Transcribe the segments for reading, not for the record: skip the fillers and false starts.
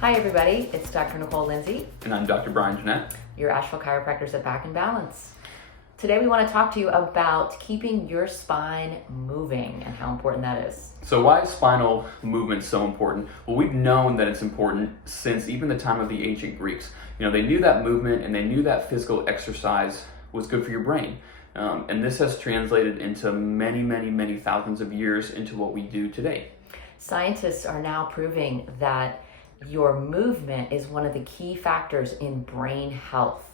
Hi everybody, it's Dr. Nicole Lindsay. And I'm Dr. Brian Jeanette. Your Asheville chiropractors at Back and Balance. Today we want to talk to you about keeping your spine moving and how important that is. So why is spinal movement so important? Well, we've known that it's important since even the time of the ancient Greeks. They knew that movement and they knew that physical exercise was good for your brain. And this has translated into many thousands of years into what we do today. Scientists are now proving that your movement is one of the key factors in brain health.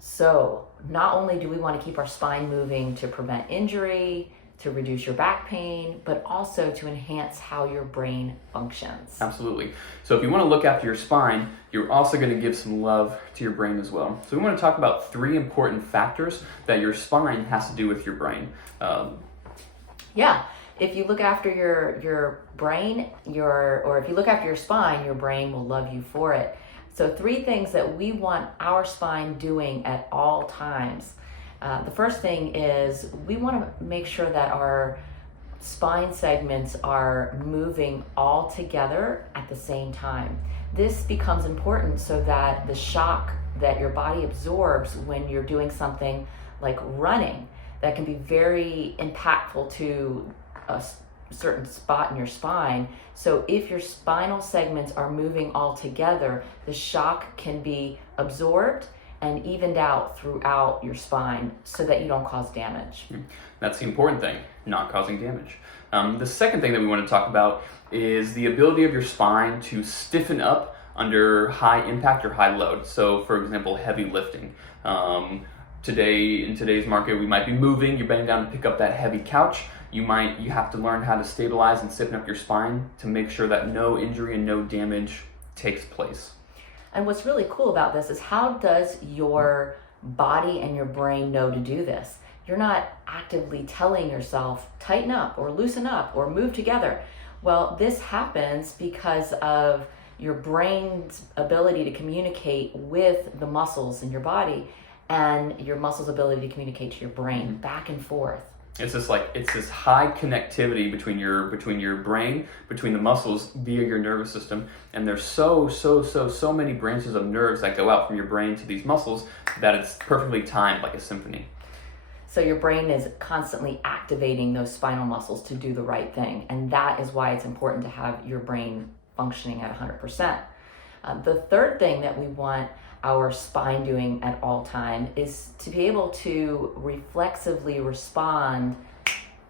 So not only do we want to keep our spine moving to prevent injury, to reduce your back pain, but also to enhance how your brain functions. Absolutely. So if you want to look after your spine, you're also going to give some love to your brain as well. So we want to talk about 3 important factors that your spine has to do with your brain. If you look after your brain, or if you look after your spine, your brain will love you for it. So 3 things that we want our spine doing at all times. The first thing is we want to make sure that our spine segments are moving all together at the same time. This becomes important so that the shock that your body absorbs when you're doing something like running, that can be very impactful to a certain spot in your spine. So if your spinal segments are moving all together, the shock can be absorbed and evened out throughout your spine so that you don't cause damage. That's the important thing, not causing damage. The second thing that we want to talk about is the ability of your spine to stiffen up under high impact or high load. So for example, heavy lifting. In today's market, we might be moving, you're bending down to pick up that heavy couch. You have to learn how to stabilize and stiffen up your spine to make sure that no injury and no damage takes place. And what's really cool about this is how does your body and your brain know to do this? You're not actively telling yourself, tighten up or loosen up or move together. Well, this happens because of your brain's ability to communicate with the muscles in your body and your muscles' ability to communicate to your brain back and forth. It's this high connectivity between your brain, between the muscles via your nervous system, and there's so many branches of nerves that go out from your brain to these muscles that it's perfectly timed like a symphony. So your brain is constantly activating those spinal muscles to do the right thing, and that is why it's important to have your brain functioning at 100%. The third thing that we want our spine doing at all time is to be able to reflexively respond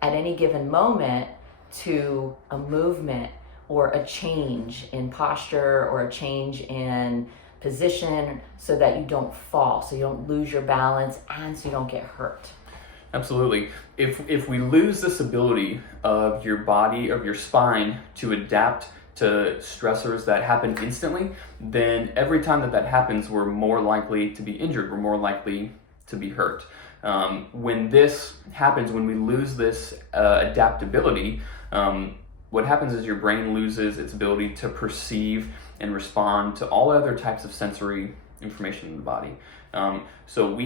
at any given moment to a movement or a change in posture or a change in position so that you don't fall, so you don't lose your balance and so you don't get hurt. Absolutely. If we lose this ability of your body, of your spine to adapt to stressors that happen instantly, then every time that happens, we're more likely to be injured, we're more likely to be hurt. When this happens, when we lose this adaptability, what happens is your brain loses its ability to perceive and respond to all other types of sensory information in the body. So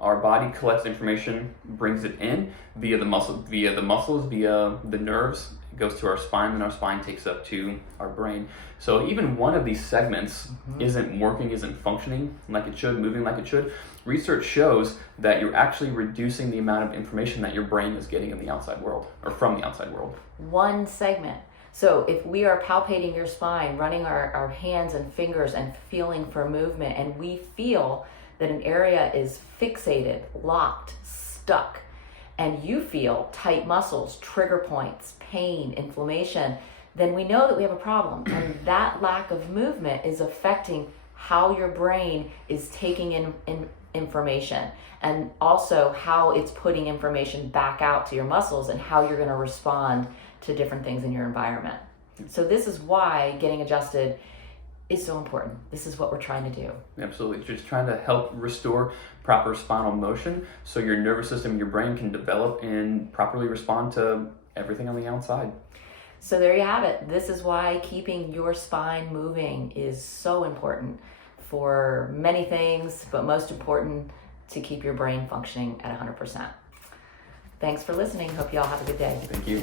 our body collects information, brings it in via the muscles, via the nerves. It goes to our spine, and our spine takes up to our brain. So even one of these segments isn't working, isn't functioning like it should, moving like it should. Research shows that you're actually reducing the amount of information that your brain is getting in the outside world, or from the outside world. One segment. So if we are palpating your spine, running our hands and fingers and feeling for movement, and we feel that an area is fixated, locked, stuck, and you feel tight muscles, trigger points, pain, inflammation, then we know that we have a problem. And that lack of movement is affecting how your brain is taking in information, and also how it's putting information back out to your muscles and how you're going to respond to different things in your environment. So this is why getting adjusted is so important. This is what we're trying to do. Absolutely. Just trying to help restore proper spinal motion so your nervous system, your brain can develop and properly respond to everything on the outside. So there you have it. This is why keeping your spine moving is so important for many things, but most important, to keep your brain functioning at 100%. Thanks for listening. Hope you all have a good day. Thank you.